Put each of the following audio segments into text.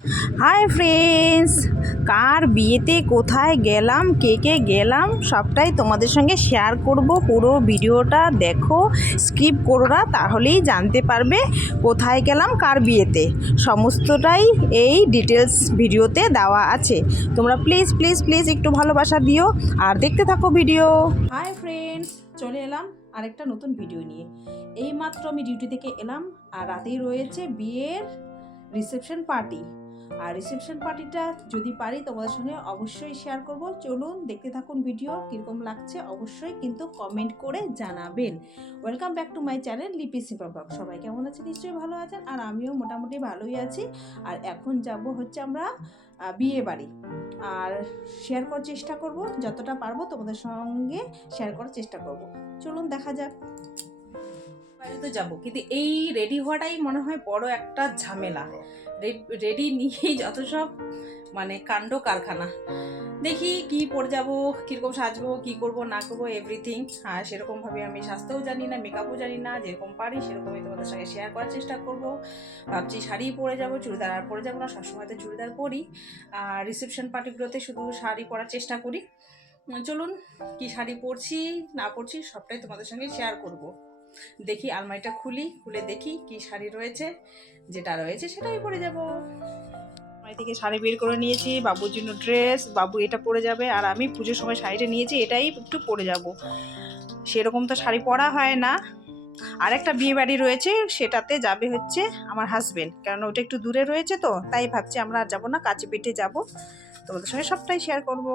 Hi friends, কার বিয়েতে কোথায় গেলাম, কে কে গেলাম সবটাই তোমাদের সঙ্গে শেয়ার করব। পুরো ভিডিওটা দেখো, স্কিপ করো না, তাহলেই জানতে পারবে কোথায় গেলাম, কার বিয়েতে। সমস্তটাই এই ডিটেলস ভিডিওতে দেওয়া আছে। তোমরা প্লিজ প্লিজ প্লিজ একটু ভালোবাসা দিও আর দেখতে থাকো ভিডিও। হাই ফ্রেন্ডস, চলে এলাম আরেকটা নতুন ভিডিও নিয়ে। এইমাত্র আমি ডিউটি থেকে এলাম আর রাতেই রয়েছে বিয়ের রিসেপশন পার্টি। আর রিসেপশন পার্টিটা যদি পারি তোমাদের সঙ্গে অবশ্যই শেয়ার করব। চলুন দেখতে থাকুন ভিডিও। কীরকম লাগছে অবশ্যই কিন্তু কমেন্ট করে জানাবেন। Welcome back to my channel লিপি সিম্পল ব্লগ। সবাই কেমন আছে? নিশ্চয়ই ভালো আছেন, আর আমিও মোটামুটি ভালোই আছি। আর এখন যাব হচ্ছে আমরা বিয়ে বাড়ি, আর শেয়ার করার চেষ্টা করব, যতটা পারবো তোমাদের সঙ্গে শেয়ার করার চেষ্টা করব। চলুন দেখা যাক। বাড়িতে যাবো, কিন্তু এই রেডি হওয়াটাই মনে হয় বড় একটা ঝামেলা। রেডি নিয়েই যত সব মানে কাণ্ড কারখানা। দেখি কি পরে যাবো, কীরকম সাজবো, কি করব না করবো, এভরিথিং। আর সেরকমভাবে আমি সাজতেও জানি না, মেকআপও জানি না। যেরকম পারি সেরকমই তোমাদের সঙ্গে শেয়ার করার চেষ্টা করব। ভাবছি শাড়ি পরে যাব, চুড়িদার আর পরে যাবো না। সবসময় তো চুড়িদার পরি, আর রিসেপশন পার্টিগুলোতে শুধু শাড়ি পরার চেষ্টা করি। চলুন, কি শাড়ি পরছি না পরছি সবটাই তোমাদের সঙ্গে শেয়ার করব। দেখি আলমারিটা খুলে দেখি কি শাড়ি রয়েছে, যেটা রয়েছে সেটাই পরে যাব। আলমারি থেকে শাড়ি বের করে নিয়েছি, বাবুর জন্য ড্রেস, বাবু এটা পরে যাবে, আর আমি পুজোর সময় শাড়িটা নিয়েছি, এটাই একটু পরে যাব। সেরকম তো শাড়ি পরা হয় না। আর একটা বিয়ে বাড়ি রয়েছে, সেটাতে যাবে হচ্ছে আমার হাজবেন্ড, কারণ ওটা একটু দূরে রয়েছে, তো তাই ভাবছি আমরা আর যাবো না, কাছে পেটে যাব। তোমাদের সঙ্গে সবটাই শেয়ার করব।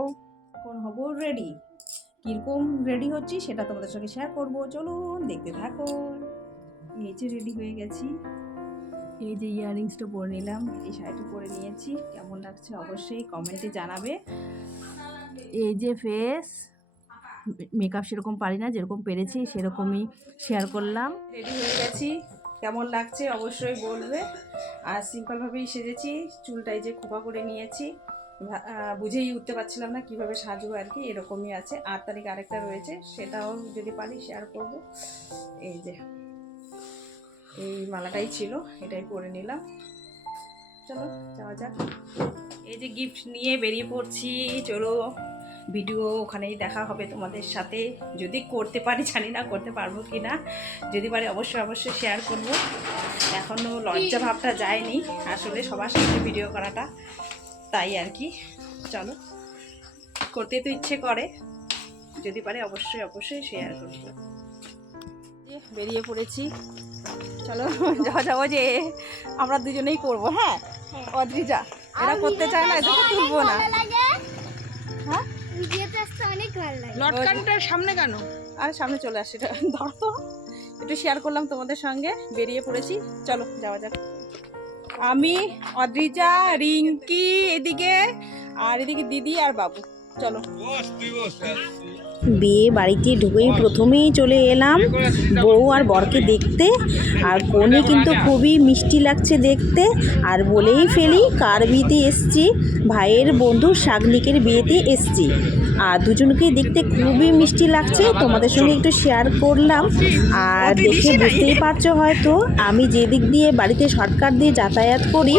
এখন হবো রেডি, কীরকম রেডি হচ্ছি সেটা তোমাদের সঙ্গে শেয়ার করবো। চলুন দেখতে থাকো। এই যে রেডি হয়ে গেছি, এই যে ইয়াররিংসটা পরে নিলাম, এই শাড়িটা পরে নিয়েছি, কেমন লাগছে অবশ্যই কমেন্টে জানাবে। এই যে ফেস মেকআপ সেরকম পারি না, যেরকম পেরেছি সেরকমই শেয়ার করলাম। রেডি হয়ে গেছি, কেমন লাগছে অবশ্যই বলবে। আর সিম্পলভাবেই সেজেছি, চুলটাই যে খোপা করে নিয়েছি, বুঝেই উঠতে পারছিলাম না কিভাবে সাজবো আর কি, এরকমই আছে। 8 তারিখ আরেকটা রয়েছে, সেটাও যদি পারি শেয়ার করব। এই যে এই মালাটাই ছিল, এটাই পরে নিলাম। চলো যাওয়া যাক। এই যে গিফট নিয়ে বেরিয়ে পড়ছি, চলো ভিডিও ওখানেই দেখা হবে তোমাদের সাথে। যদি করতে পারি, জানি না করতে পারবো কি না, যদি পারি অবশ্যই অবশ্যই শেয়ার করব। এখনও লজ্জা ভাবটা যায়নি আসলে সবার সাথে ভিডিও করাটা, তাই আর কি। চলো, করতে তো ইচ্ছে করে, যদি পারে অবশ্যই অবশ্যই শেয়ার করব। বেরিয়ে পড়েছি, চলো যাবো যে আমরা দুজনেই করবো। হ্যাঁ অদ্রিজা, এরা করতে চায় না, এদেরকে তুলবো না। হ্যাঁ লটকানটার সামনে কেন? আর সামনে চলে আসছে, ধরো তো। একটু শেয়ার করলাম তোমাদের সঙ্গে, বেরিয়ে পড়েছি, চলো যাওয়া যাক। আমি, অদ্রিজা, রিঙ্কি এদিকে, আর এদিকে দিদি আর বাবু। চলো। বিয়ে বাড়িতে ঢুকেই প্রথমেই চলে এলাম বউ আর বরকে দেখতে। আর কনে কিন্তু খুবই মিষ্টি লাগছে দেখতে। আর বলেই ফেলি কার বিয়েতে এসছি, ভাইয়ের বন্ধু শাগনিকের বিয়েতে এসছি। আর দুজনকেই দেখতে খুবই মিষ্টি লাগছে, তোমাদের সঙ্গে একটু শেয়ার করলাম। আর দেখে বুঝতেই পারছো হয়তো আমি যে দিক দিয়ে বাড়িতে শর্টকাট দিয়ে যাতায়াত করি,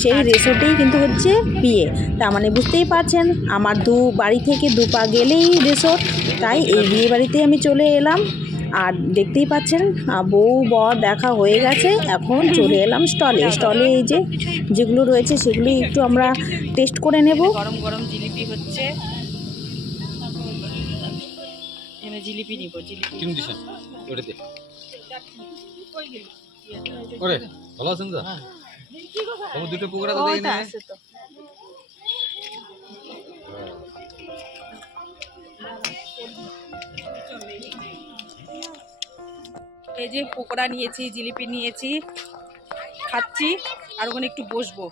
সেই রেসোর্টেই কিন্তু হচ্ছে বিয়ে। তার মানে বুঝতেই পারছেন আমার বাড়ি থেকে 2 পা গেলেই রেসোর্ট, তাই এই বিয়ে বাড়িতে আমি চলে এলাম। আর দেখতেই পাচ্ছেন বউ বর দেখা হয়ে গেছে, এখন চলে এলাম স্টলে। এই যে যেগুলো রয়েছে সেগুলি একটু আমরা টেস্ট করে নেব। গরম গরম জিলিপি হচ্ছে, এখানে জিলিপি নিব। জিলিপি ওরে ভালো আছেন তো? হ্যাঁ, দুটো পুকুরা তো দেখি না। এই যে পকোড়া নিয়েছি, জিলিপি নিয়েছি, খাচ্ছি, আর ওখানে একটু বসবো।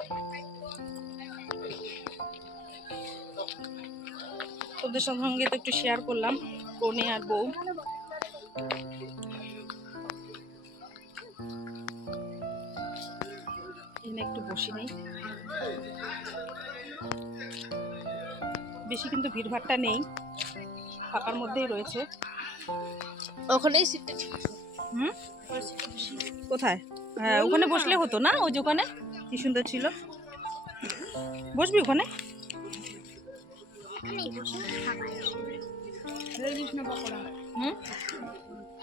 তোদের সঙ্গে তো একটু শেয়ার করলাম, কনে আর বউ। এখানে একটু বসি নেই, বেশি কিন্তু ভিড়ভাড়টা নেই, ফাঁকার মধ্যেই রয়েছে। ওখানেই সিটটা। কোথায়? হ্যাঁ ওখানে বসলে হতো না, ওই যে ওখানে কি সুন্দর ছিল। বসবি ওখানে? হুম,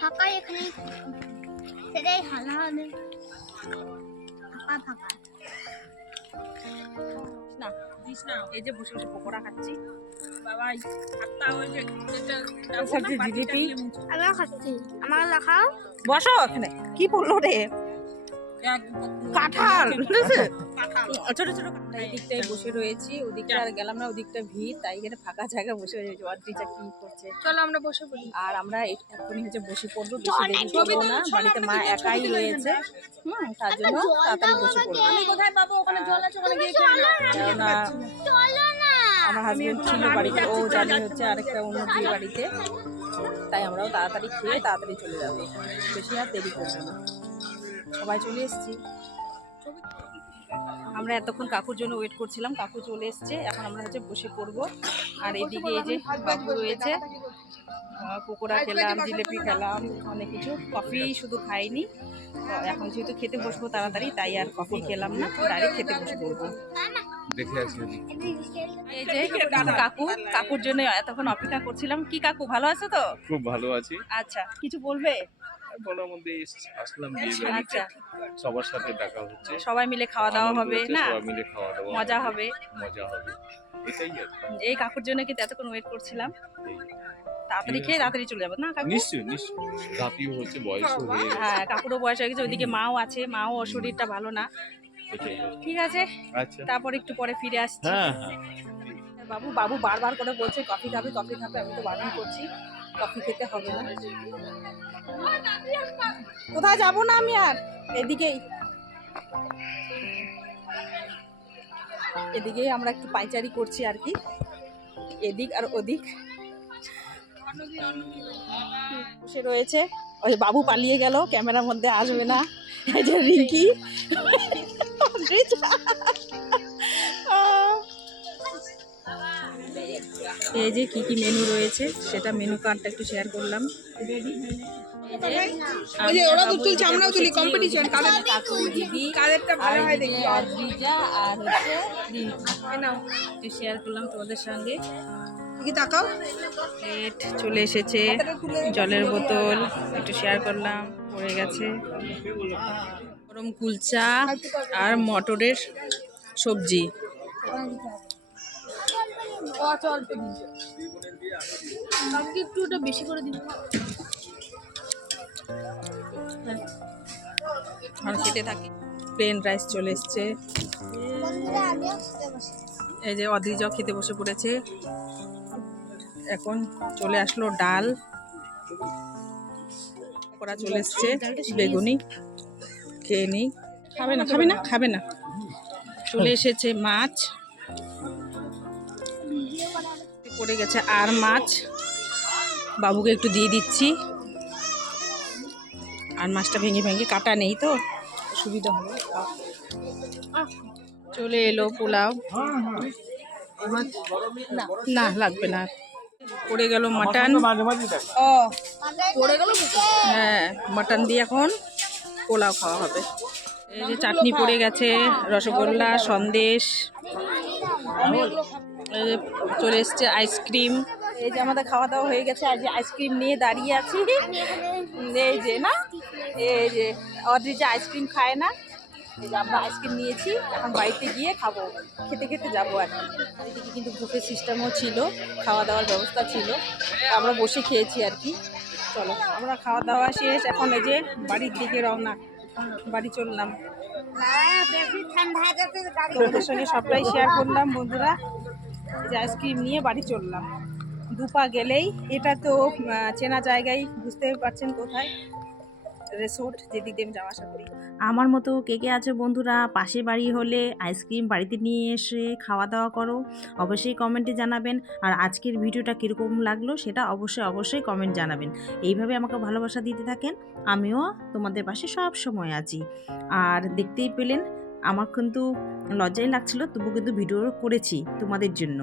ফাঁকা এখানে সেটাই ভালো হবে। ফাঁকা ফাঁকা না দিস না, এই যে বসে বসে পকোড়া খাচ্ছি। বাবা জিলিপি আমিও খাচ্ছি। আমার লেখাও বসো ওখানে। কি বললো রে? কাঁঠাল ছোট ছোট। আমরা এই দিকটায় বসে রয়েছি, ওদিকটা আর গেলাম না, ওদিকটা ভিড়, তাই এখানে ফাঁকা জায়গা বসে রয়েছে। অদ্রিজা কি করছে? চলো আমরা বসে পড়ি। আর আমরা এক্ষুনি হচ্ছে বসে পড়বো, বেশি দেরি করবো না। বাড়িতে মা একাই রয়েছে, তার জন্য তাড়াতাড়ি বসে পড়বো। কোথায় পাবো? ওখানে জল আছে, ওখানে গিয়ে খেয়ে নাও। কেননা চলো না। আমার হাজবেন্ড ছিল বাড়িতে, ও জানি হচ্ছে আরেকটা অন্য বিয়ে বাড়িতে, তাই আমরাও তাড়াতাড়ি খেয়ে তাড়াতাড়ি চলে যাবো, বেশি আর দেরি করবো না। সবাই চলে এসেছি। আমরা এতক্ষণ কাকুর জন্য ওয়েট করছিলাম, কাকু চলে এসছে, এখন আমরা হচ্ছে বসে পড়বো। আর এদিকে এই যে বাবু রয়েছে, পকোড়া খেলাম, জিলিপি খেলাম, অনেক কিছু। কফি শুধু খাইনি, তো এখন যেহেতু খেতে বসবো তাড়াতাড়ি, তাই আর কফি খেলাম না, ডাইরেক্ট খেতে বসে পড়বো। দেখে আসি এই যে কাকু, কাকুর জন্য এতক্ষণ অপেক্ষা করছিলাম। কি কাকু ভালো আছো তো? খুব ভালো আছি। আচ্ছা, কিছু বলবে? বলার মধ্যে আসলাম বিয়ে বাড়িতে, আচ্ছা, সবার সাথে দেখা হচ্ছে, সবাই মিলে খাওয়া দাওয়া হবে না? সবাই মিলে খাওয়া দাওয়া মজা হবে, মজা হবে, এটাই আর কি। এই কাকুর জন্য কিন্তু এতক্ষণ ওয়েট করছিলাম। এই, তাড়াতাড়ি খেয়ে তাড়াতাড়ি চলে যাবো না কাকু? নিশ্চয়ই নিশ্চয়ই, রাতিও হচ্ছে, বয়সও হয়ে গেছে, হ্যাঁ, কাকুরও বয়স হয়ে গেছে, ওইদিকে মাও আছে, মাও ওর শরীরটা ভালো না। এটাই আর কি। ঠিক আছে, আচ্ছা, তারপর একটু পরে ফিরে আসছি। হ্যাঁ হ্যাঁ, বাবু বাবু বারবার করে বলছে কফি খাবে কফি খাবে, আমি তো বারণ করছি কফি খেতে হবে না। কোথায় যাবো না আমি আর, এদিকেই এদিকেই আমরা একটু পাইচারি করছি আর কি, এদিক আর ওদিক বসে রয়েছে। ওই বাবু পালিয়ে গেল, ক্যামেরার মধ্যে আসবে না। এই যে রিঙ্কি, এই যে কি কি মেনু রয়েছে সেটা মেনু কার্ডটা একটু শেয়ার করলাম। ওই যে ওরা তো তুলছে, আমরাও তুলি, কম্পিটিশন কাদের কাকু দিদি কাদেরটা ভালো হয় দেখি। অদ্রিজা আর হচ্ছে একটু শেয়ার করলাম তোমাদের সঙ্গে। কি তাকাও, প্লেট চলে এসেছে, জলের বোতল একটু শেয়ার করলাম, পড়ে গেছে গরম কুলচা আর মটরের সবজি। একটু ওটা বেশি করে দিন। আর খেতে থাকি। প্লেন রাইস চলে এসছে, বন্ধুরা আমিও খেতে বসে। এই যে অদ্রিজাও খেতে বসে পড়েছে। এখন চলে আসলো ডাল, পকোড়া চলে এসছে, বেগুনি খেয়ে নিই। খাবে না খাবে না খাবে না। চলে এসেছে মাছ, পড়ে গেছে আর মাছ, বাবুকে একটু দিয়ে দিচ্ছি। আর মাছটা ভেঙে ভেঙে কাটা নেই তো সুবিধা হবে। চলে এলো পোলাও, না লাগবে না। পড়ে গেল মাটন, পড়ে গেল। হ্যাঁ মাটন দিয়ে এখন পোলাও খাওয়া হবে। এই যে চাটনি পড়ে গেছে, রসগোল্লা, সন্দেশ, এই যে চলে এসছে আইসক্রিম। এই যে আমাদের খাওয়া দাওয়া হয়ে গেছে, আজ আইসক্রিম নিয়ে দাঁড়িয়ে আছি। এই যে না, এই যে অদ্রিজা আইসক্রিম খায় না, এই যে আমরা আইসক্রিম নিয়েছি, এখন বাড়িতে গিয়ে খাবো, খেতে খেতে যাবো আর কি। এদিকে কিন্তু বুফে সিস্টেমও ছিল, খাওয়া দাওয়ার ব্যবস্থা ছিল, আমরা বসে খেয়েছি আর কি। চলো আমরা খাওয়া দাওয়া শেষ, এখন এই যে বাড়ির দিকে রওনা, বাড়ি চললাম। তোমাদের সঙ্গে সবটাই শেয়ার করলাম বন্ধুরা। এই যে আইসক্রিম নিয়ে বাড়ি চললাম, দুপা গেলেই এটা তো চেনা জায়গায়, বুঝতে পারছেন কোথায়, রিসোর্ট যেদিক দিয়ে আমি যাওয়া আসা করি। আমার মতো কে কে আছে বন্ধুরা, পাশে বাড়ি হলে আইসক্রিম বাড়িতে নিয়ে এসে খাওয়া দাওয়া করো, অবশ্যই কমেন্টে জানাবেন। আর আজকের ভিডিওটা কীরকম লাগলো সেটা অবশ্যই কমেন্ট জানাবেন। এইভাবে আমাকে ভালোবাসা দিতে থাকেন, আমিও তোমাদের পাশে সব সময় আছি। আর দেখতেই পেলেন আমার কিন্তু লজ্জাই লাগছিল, তবু কিন্তু ভিডিও করেছি তোমাদের জন্য।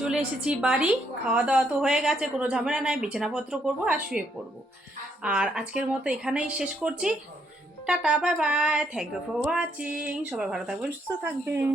চলে এসেছি বাড়ি, খাওয়া দাওয়া তো হয়ে গেছে, কোনো ঝামেলা নাই, বিছানাপত্র করবো আর শুয়ে পড়বো। আর আজকের মতো এখানেই শেষ করছি। Tata, bye bye, thank you for watching. সবাই ভালো থাকবেন, সুস্থ থাকবেন।